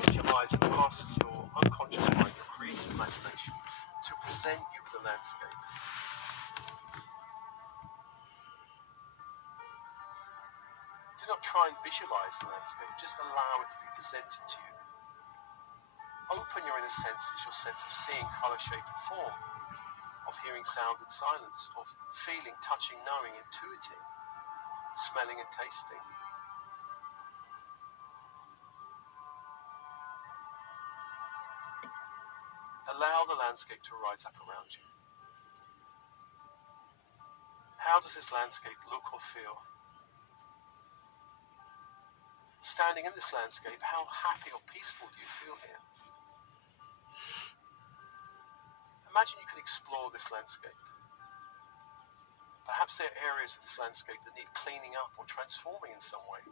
close your eyes and ask your unconscious mind, your creative imagination, to present you with a landscape. Do not try and visualize the landscape, just allow it to be presented to you. Open your inner senses, your sense of seeing, color, shape, and form, of hearing sound and silence, of feeling, touching, knowing, intuiting, smelling and tasting. Allow the landscape to rise up around you. How does this landscape look or feel? Standing in this landscape, how happy or peaceful do you feel here? Imagine you can explore this landscape. Perhaps there are areas of this landscape that need cleaning up or transforming in some way.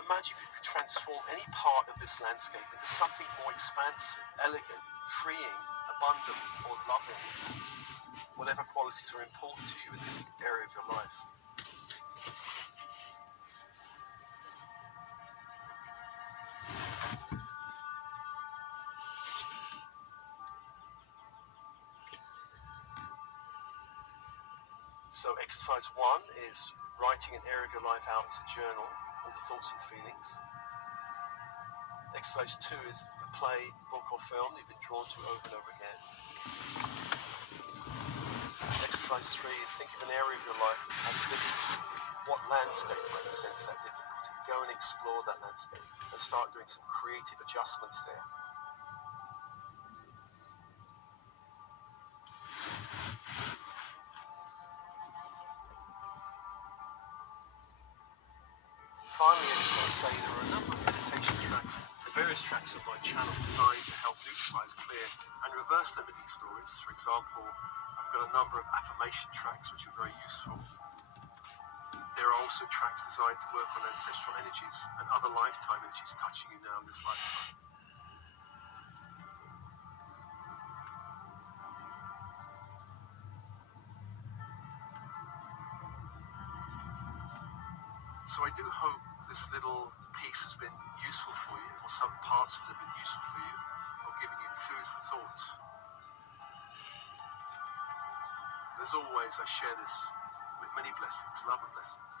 Imagine you could transform any part of this landscape into something more expansive, elegant, freeing, abundant, or loving. Whatever qualities are important to you in this area of your life. So exercise 1 is writing an area of your life out as a journal, all the thoughts and feelings. Exercise 2 is a play, book or film you've been drawn to over and over again. Exercise 3 is think of an area of your life that's had difficulty. What landscape represents that difficulty? Go and explore that landscape and start doing some creative adjustments there. Finally, I just want to say there are a number of meditation tracks, the various tracks on my channel designed to help neutralize, clear, and reverse limiting stories. For example, I've got a number of affirmation tracks which are very useful. There are also tracks designed to work on ancestral energies and other lifetime energies touching you now in this lifetime. So I do hope this little piece has been useful for you, or some parts of it have been useful for you, or given you food for thought. As always, I share this with many blessings, love and blessings.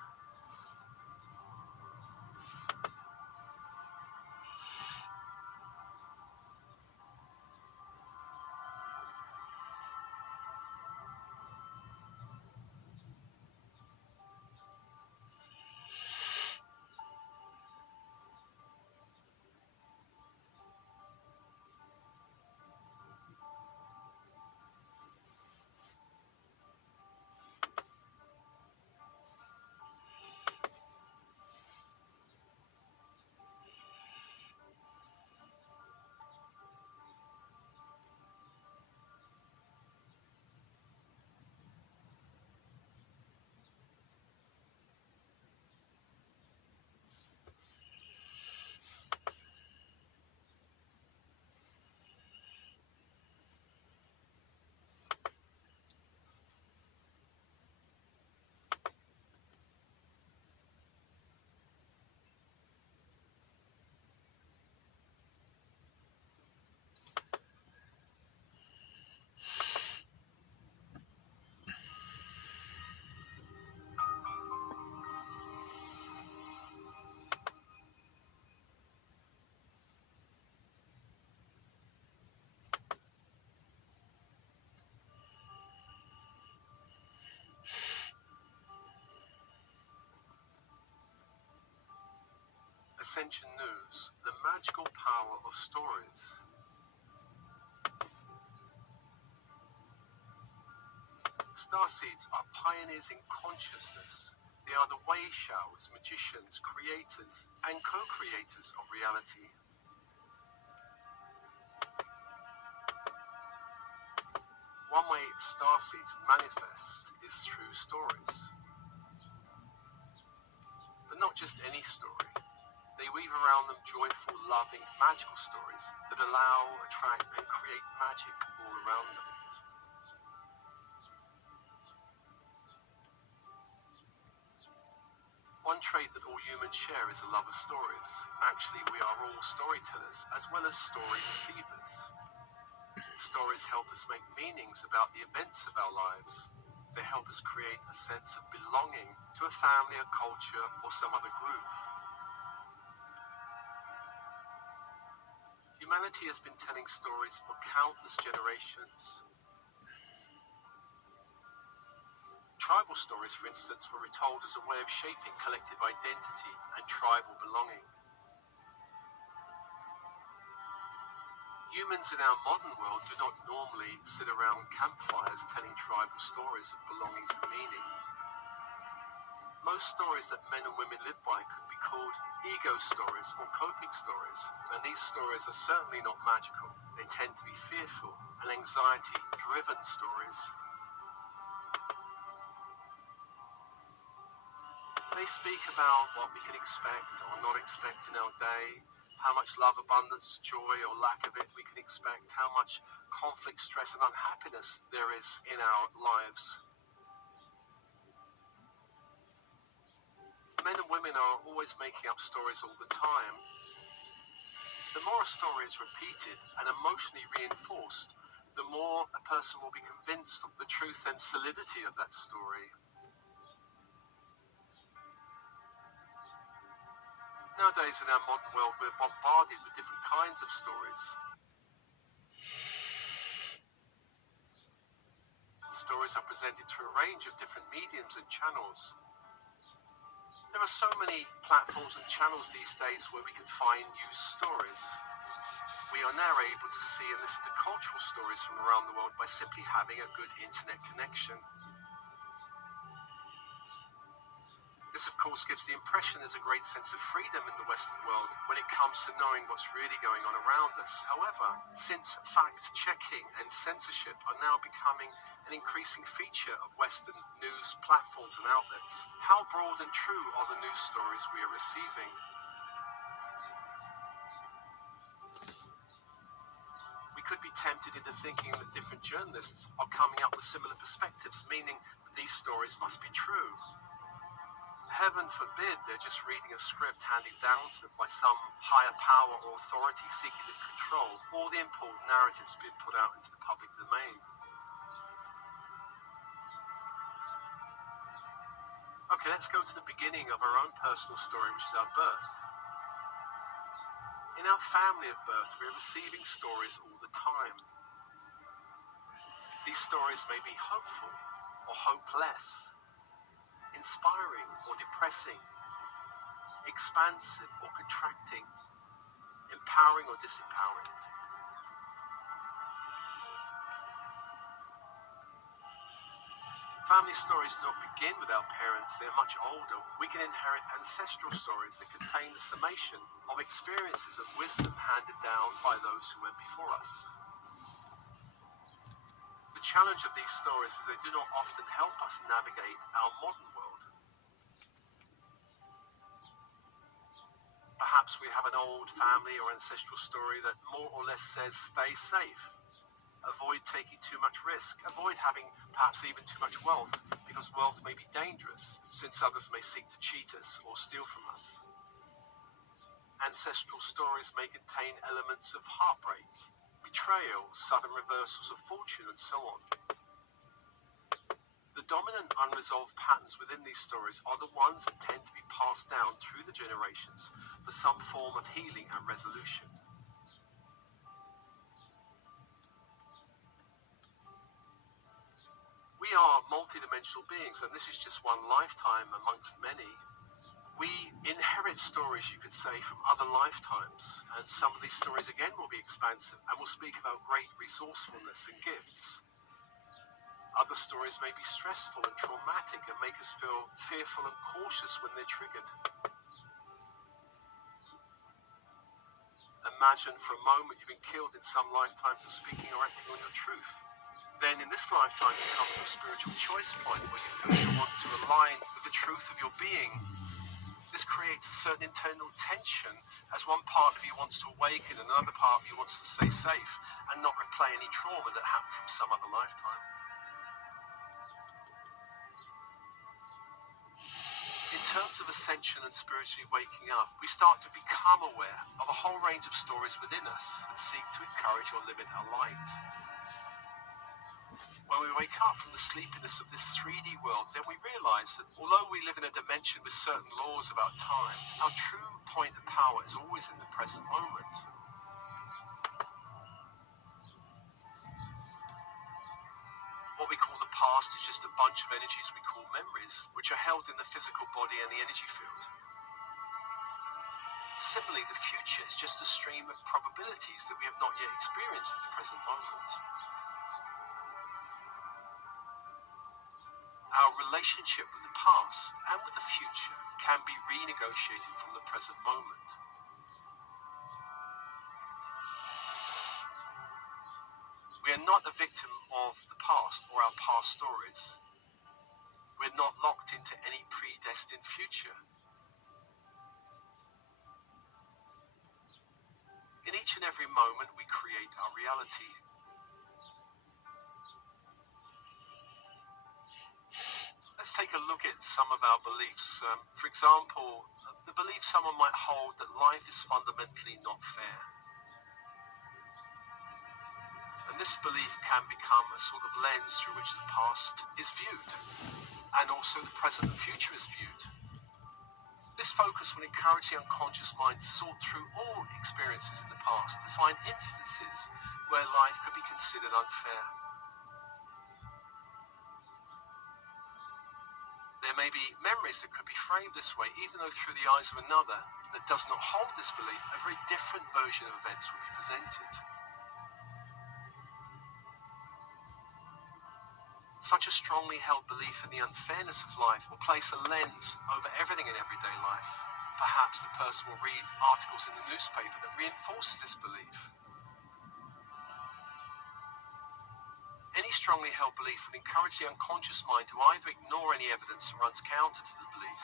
Ascension News, the magical power of stories. Starseeds are pioneers in consciousness. They are the way showers, magicians, creators, and co-creators of reality. One way starseeds manifest is through stories. But not just any story. They weave around them joyful, loving, magical stories that allow, attract, and create magic all around them. One trait that all humans share is a love of stories. Actually, we are all storytellers as well as story receivers. Stories help us make meanings about the events of our lives. They help us create a sense of belonging to a family, a culture, or some other group. Humanity has been telling stories for countless generations. Tribal stories, for instance, were retold as a way of shaping collective identity and tribal belonging. Humans in our modern world do not normally sit around campfires telling tribal stories of belongings and meaning. Most stories that men and women live by could be called ego stories or coping stories, and these stories are certainly not magical. They tend to be fearful and anxiety-driven stories. They speak about what we can expect or not expect in our day, how much love, abundance, joy, or lack of it we can expect, how much conflict, stress, and unhappiness there is in our lives. Men and women are always making up stories all the time. The more a story is repeated and emotionally reinforced, the more a person will be convinced of the truth and solidity of that story. Nowadays, in our modern world, we're bombarded with different kinds of stories. Stories are presented through a range of different mediums and channels. There are so many platforms and channels these days where we can find news stories. We are now able to see and listen to cultural stories from around the world by simply having a good internet connection. This, of course, gives the impression there's a great sense of freedom in the Western world when it comes to knowing what's really going on around us. However, since fact-checking and censorship are now becoming an increasing feature of Western news platforms and outlets, how broad and true are the news stories we are receiving? We could be tempted into thinking that different journalists are coming up with similar perspectives, meaning that these stories must be true. Heaven forbid they're just reading a script handed down to them by some higher power or authority seeking to control all the important narratives being put out into the public domain. Okay, let's go to the beginning of our own personal story, which is our birth. In our family of birth, we're receiving stories all the time. These stories may be hopeful or hopeless, inspiring or depressing, expansive or contracting, empowering or disempowering. Family stories do not begin with our parents, they're much older. We can inherit ancestral stories that contain the summation of experiences and wisdom handed down by those who went before us. The challenge of these stories is they do not often help us navigate our modern world. Perhaps we have an old family or ancestral story that more or less says stay safe, avoid taking too much risk, avoid having perhaps even too much wealth, because wealth may be dangerous, since others may seek to cheat us or steal from us. Ancestral stories may contain elements of heartbreak, betrayal, sudden reversals of fortune, and so on. The dominant unresolved patterns within these stories are the ones that tend to be passed down through the generations for some form of healing and resolution. We are multidimensional beings, and this is just one lifetime amongst many. We inherit stories, you could say, from other lifetimes, and some of these stories again will be expansive and will speak about great resourcefulness and gifts. Other stories may be stressful and traumatic and make us feel fearful and cautious when they're triggered. Imagine for a moment you've been killed in some lifetime for speaking or acting on your truth. Then in this lifetime you come to a spiritual choice point where you feel you want to align with the truth of your being. This creates a certain internal tension as one part of you wants to awaken and another part of you wants to stay safe and not replay any trauma that happened from some other lifetime. In terms of ascension and spiritually waking up, we start to become aware of a whole range of stories within us that seek to encourage or limit our light. When we wake up from the sleepiness of this 3D world, then we realize that although we live in a dimension with certain laws about time, our true point of power is always in the present moment. What we call the past is just a bunch of energies we call memories, which are held in the physical body and the energy field. Similarly, the future is just a stream of probabilities that we have not yet experienced in the present moment. Our relationship with the past and with the future can be renegotiated from the present moment. We are not a victim of the past or our past stories. We're not locked into any predestined future. In each and every moment, we create our reality. Let's take a look at some of our beliefs. For example, the belief someone might hold that life is fundamentally not fair. And this belief can become a sort of lens through which the past is viewed, and also the present and future is viewed. This focus will encourage the unconscious mind to sort through all experiences in the past to find instances where life could be considered unfair. There may be memories that could be framed this way, even though through the eyes of another that does not hold this belief, a very different version of events will be presented. Such a strongly held belief in the unfairness of life will place a lens over everything in everyday life. Perhaps the person will read articles in the newspaper that reinforces this belief. Any strongly held belief will encourage the unconscious mind to either ignore any evidence that runs counter to the belief,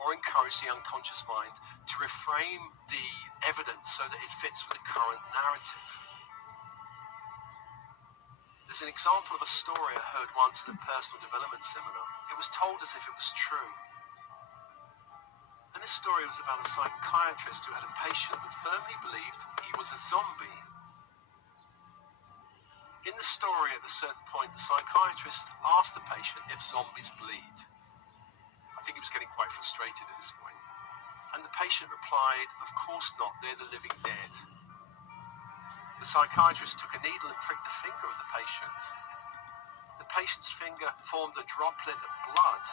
or encourage the unconscious mind to reframe the evidence so that it fits with the current narrative. There's an example of a story I heard once in a personal development seminar. It was told as if it was true. And this story was about a psychiatrist who had a patient that firmly believed he was a zombie. In the story, at a certain point, the psychiatrist asked the patient if zombies bleed. I think he was getting quite frustrated at this point. And the patient replied, "Of course not, they're the living dead." The psychiatrist took a needle and pricked the finger of the patient. The patient's finger formed a droplet of blood.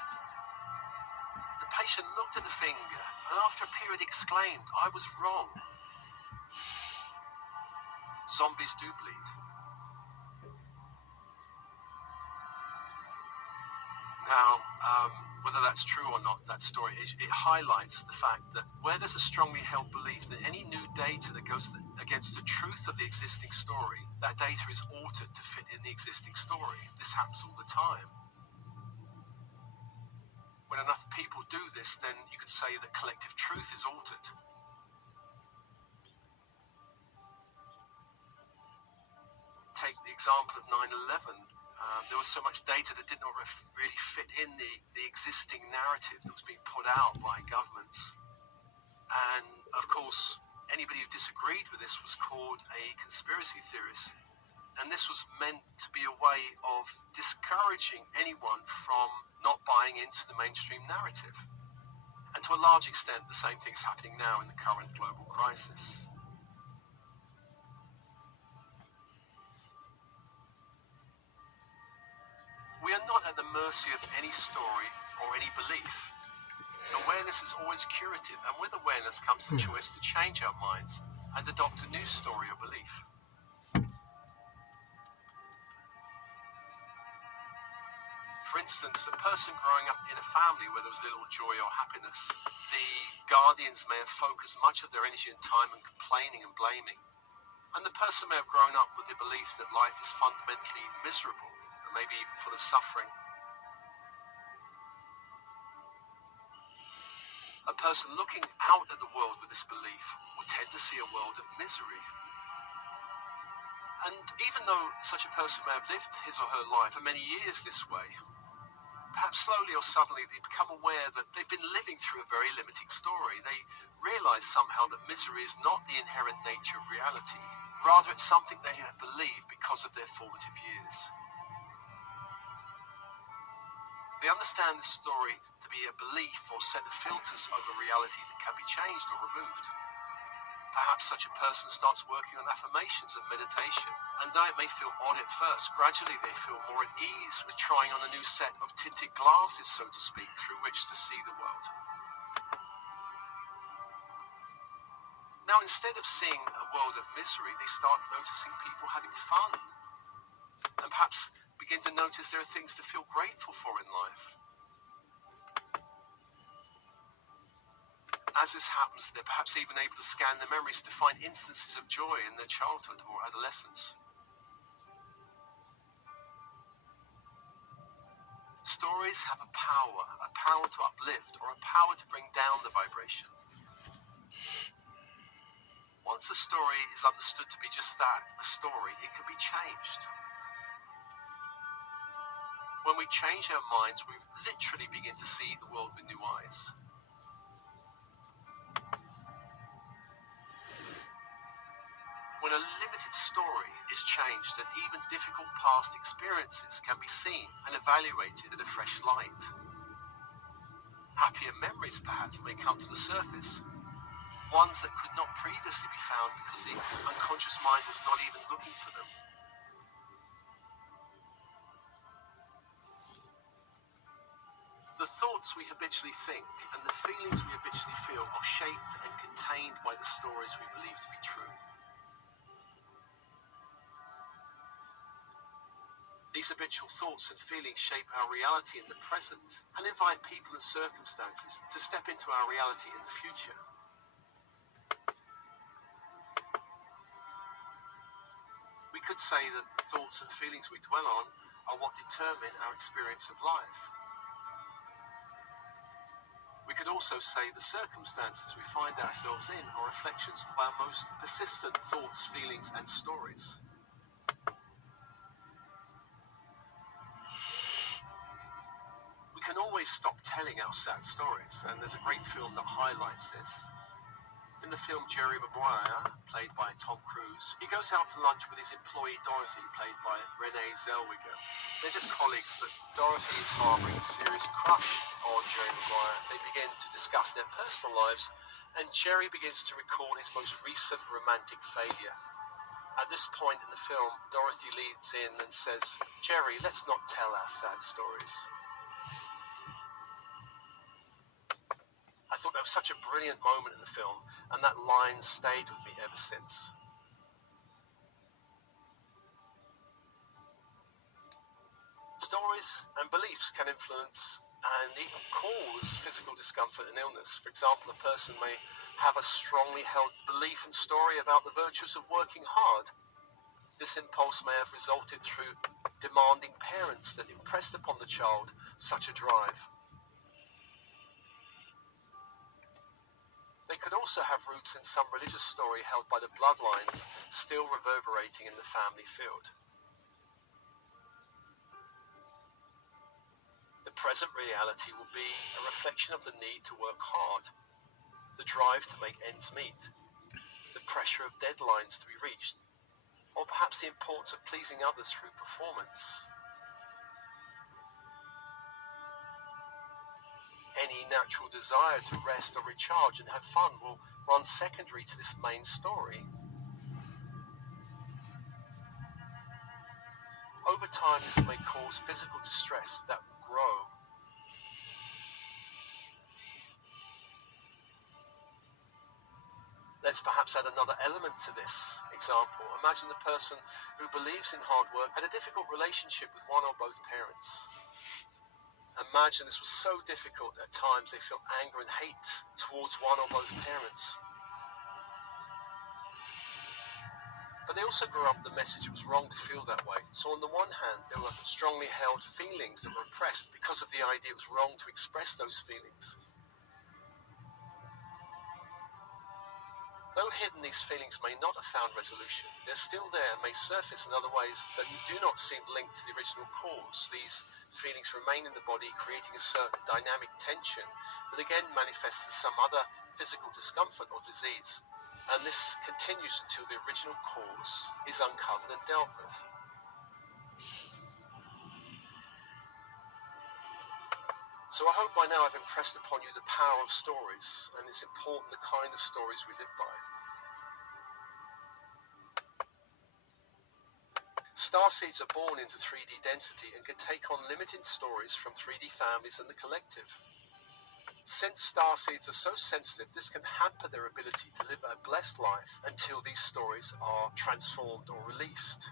The patient looked at the finger and after a period exclaimed, "I was wrong. Zombies do bleed." Now, whether that's true or not, that story, it highlights the fact that where there's a strongly held belief that any new data that goes against the truth of the existing story, that data is altered to fit in the existing story. This happens all the time. When enough people do this, then you could say that collective truth is altered. Take the example of 9/11. There was so much data that did not really fit in the existing narrative that was being put out by governments. And, of course, anybody who disagreed with this was called a conspiracy theorist. And this was meant to be a way of discouraging anyone from not buying into the mainstream narrative. And to a large extent, the same thing's happening now in the current global crisis. We are not at the mercy of any story or any belief. Awareness is always curative, and with awareness comes the choice to change our minds and adopt a new story or belief. For instance, a person growing up in a family where there was little joy or happiness, the guardians may have focused much of their energy and time on complaining and blaming. And the person may have grown up with the belief that life is fundamentally miserable, maybe even full of suffering. A person looking out at the world with this belief will tend to see a world of misery. And even though such a person may have lived his or her life for many years this way, Perhaps slowly or suddenly they become aware that they've been living through a very limiting story. They realize somehow that misery is not the inherent nature of reality. Rather, it's something they have believed because of their formative years. They understand the story to be a belief or set of filters over reality that can be changed or removed. Perhaps such a person starts working on affirmations and meditation, and though it may feel odd at first, gradually they feel more at ease with trying on a new set of tinted glasses, so to speak, through which to see the world. Now, instead of seeing a world of misery, they start noticing people having fun, and perhaps begin to notice there are things to feel grateful for in life. As this happens, they're perhaps even able to scan their memories to find instances of joy in their childhood or adolescence. Stories have a power to uplift or a power to bring down the vibration. Once a story is understood to be just that, a story, it can be changed. When we change our minds, we literally begin to see the world with new eyes. When a limited story is changed, then even difficult past experiences can be seen and evaluated in a fresh light. Happier memories perhaps may come to the surface, ones that could not previously be found because the unconscious mind was not even looking for them. The thoughts we habitually think and the feelings we habitually feel are shaped and contained by the stories we believe to be true. These habitual thoughts and feelings shape our reality in the present and invite people and circumstances to step into our reality in the future. We could say that the thoughts and feelings we dwell on are what determine our experience of life. We could also say the circumstances we find ourselves in are reflections of our most persistent thoughts, feelings, and stories. We can always stop telling our sad stories, and there's a great film that highlights this. In the film Jerry Maguire, played by Tom Cruise, he goes out to lunch with his employee Dorothy, played by Renee Zellweger. They're just colleagues, but Dorothy is harboring a serious crush on Jerry Maguire. They begin to discuss their personal lives, and Jerry begins to recall his most recent romantic failure. At this point in the film, Dorothy leads in and says, "Jerry, let's not tell our sad stories." I thought that was such a brilliant moment in the film, and that line stayed with me ever since. Stories and beliefs can influence and even cause physical discomfort and illness. For example, a person may have a strongly held belief and story about the virtues of working hard. This impulse may have resulted through demanding parents that impressed upon the child such a drive. They could also have roots in some religious story held by the bloodlines still reverberating in the family field. The present reality will be a reflection of the need to work hard, the drive to make ends meet, the pressure of deadlines to be reached, or perhaps the importance of pleasing others through performance. Any natural desire to rest or recharge and have fun will run secondary to this main story. Over time, this may cause physical distress that will grow. Let's perhaps add another element to this example. Imagine the person who believes in hard work had a difficult relationship with one or both parents. Imagine this was so difficult that at times they felt anger and hate towards one or both parents. But they also grew up with the message it was wrong to feel that way. So on the one hand, there were strongly held feelings that were repressed because of the idea it was wrong to express those feelings. Though hidden, these feelings may not have found resolution. They're still there and may surface in other ways that do not seem linked to the original cause. These feelings remain in the body, creating a certain dynamic tension, but again manifests as some other physical discomfort or disease. And this continues until the original cause is uncovered and dealt with. So I hope by now I've impressed upon you the power of stories, and it's important the kind of stories we live by. Starseeds are born into 3D density and can take on limited stories from 3D families and the collective. Since starseeds are so sensitive, this can hamper their ability to live a blessed life until these stories are transformed or released.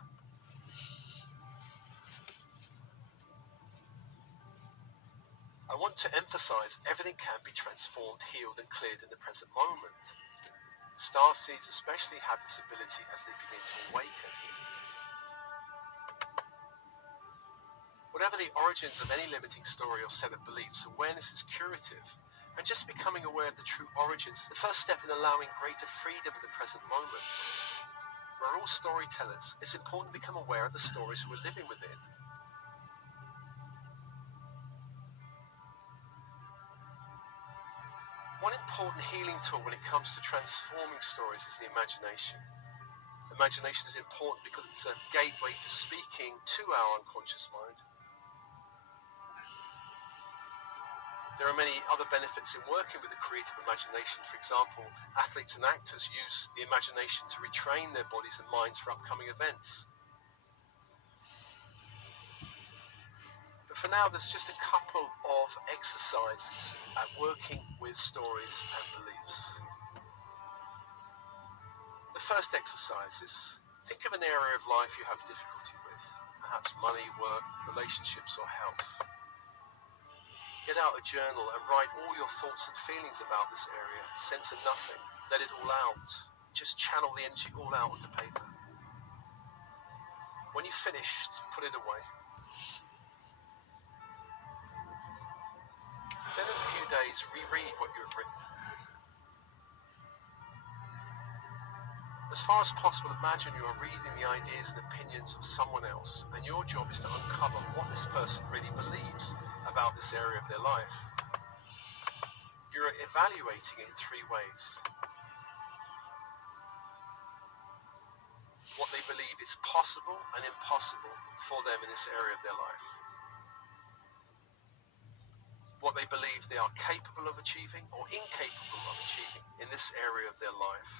I want to emphasize everything can be transformed, healed, and cleared in the present moment. Starseeds especially have this ability as they begin to awaken. Whatever the origins of any limiting story or set of beliefs, awareness is curative, and just becoming aware of the true origins is the first step in allowing greater freedom in the present moment. We're all storytellers. It's important to become aware of the stories we're living within. One important healing tool when it comes to transforming stories is the imagination. Imagination is important because it's a gateway to speaking to our unconscious mind. There are many other benefits in working with the creative imagination. For example, athletes and actors use the imagination to retrain their bodies and minds for upcoming events. But for now, there's just a couple of exercises at working with stories and beliefs. The first exercise is think of an area of life you have difficulty with, perhaps money, work, relationships, or health. Get out a journal and write all your thoughts and feelings about this area. Censor nothing. Let it all out. Just channel the energy all out onto paper. When you've finished, put it away. Then in a few days, reread what you have written. As far as possible, imagine you are reading the ideas and opinions of someone else, and your job is to uncover what this person really believes about this area of their life. You're evaluating it in three ways. What they believe is possible and impossible for them in this area of their life. What they believe they are capable of achieving or incapable of achieving in this area of their life.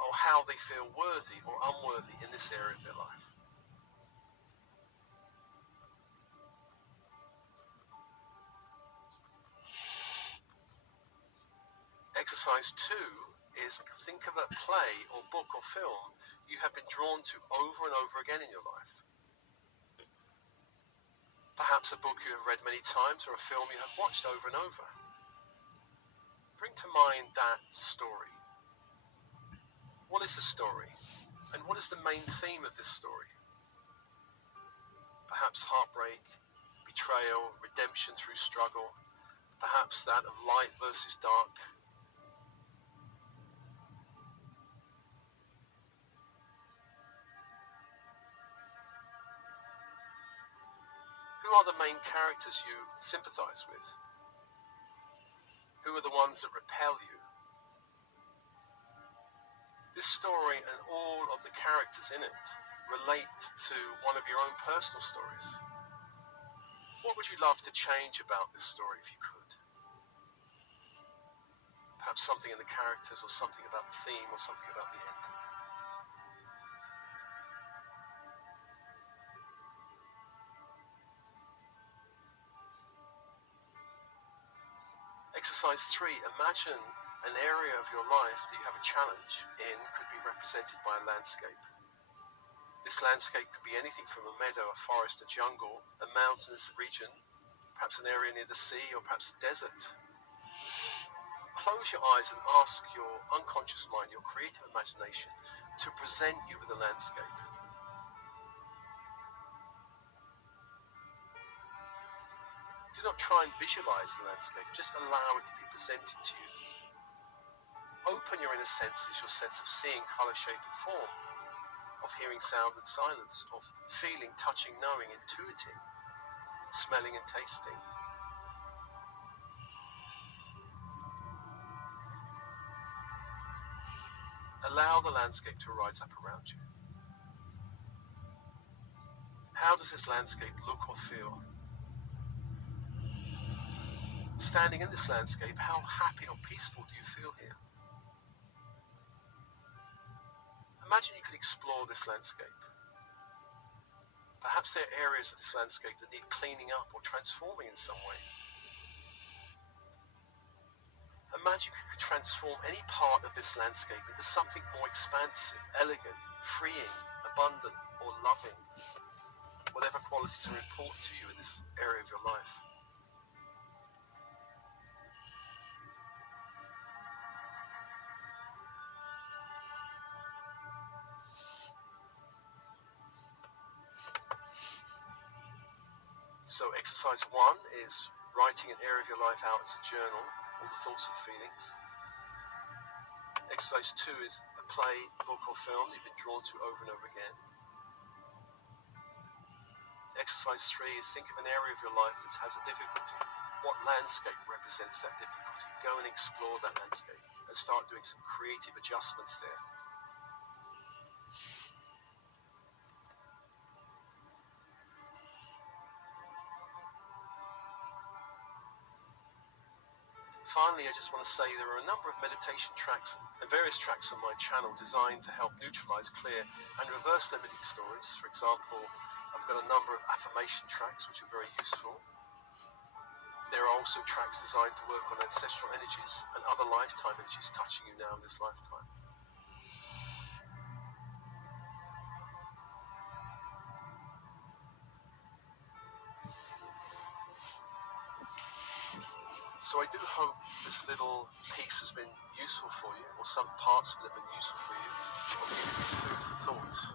Or how they feel worthy or unworthy in this area of their life. Exercise 2 is think of a play or book or film you have been drawn to over and over again in your life. Perhaps a book you have read many times or a film you have watched over and over. Bring to mind that story. What is the story? And what is the main theme of this story? Perhaps heartbreak, betrayal, redemption through struggle. Perhaps that of light versus dark. Who are the main characters you sympathize with? Who are the ones that repel you? This story and all of the characters in it relate to one of your own personal stories. What would you love to change about this story if you could? Perhaps something in the characters, or something about the theme, or something about the ending. Exercise 3, imagine an area of your life that you have a challenge in could be represented by a landscape. This landscape could be anything from a meadow, a forest, a jungle, a mountainous region, perhaps an area near the sea, or perhaps a desert. Close your eyes and ask your unconscious mind, your creative imagination, to present you with a landscape. Do not try and visualize the landscape, just allow it to be presented to you. Open your inner senses, your sense of seeing, colour, shape and form, of hearing sound and silence, of feeling, touching, knowing, intuiting, smelling and tasting. Allow the landscape to rise up around you. How does this landscape look or feel? Standing in this landscape, how happy or peaceful do you feel here? Imagine you could explore this landscape. Perhaps there are areas of this landscape that need cleaning up or transforming in some way. Imagine you could transform any part of this landscape into something more expansive, elegant, freeing, abundant, or loving. Whatever qualities are important to you in this area of your life. So exercise 1 is writing an area of your life out as a journal, all the thoughts and feelings. Exercise 2 is a play, book or film you've been drawn to over and over again. Exercise 3 is think of an area of your life that has a difficulty. What landscape represents that difficulty? Go and explore that landscape and start doing some creative adjustments there. Finally, I just want to say there are a number of meditation tracks and various tracks on my channel designed to help neutralize, clear and reverse limiting stories. For example, I've got a number of affirmation tracks which are very useful. There are also tracks designed to work on ancestral energies and other lifetime energies touching you now in this lifetime. So I do hope this little piece has been useful for you, or some parts of it have been useful for you, or given you food for thought.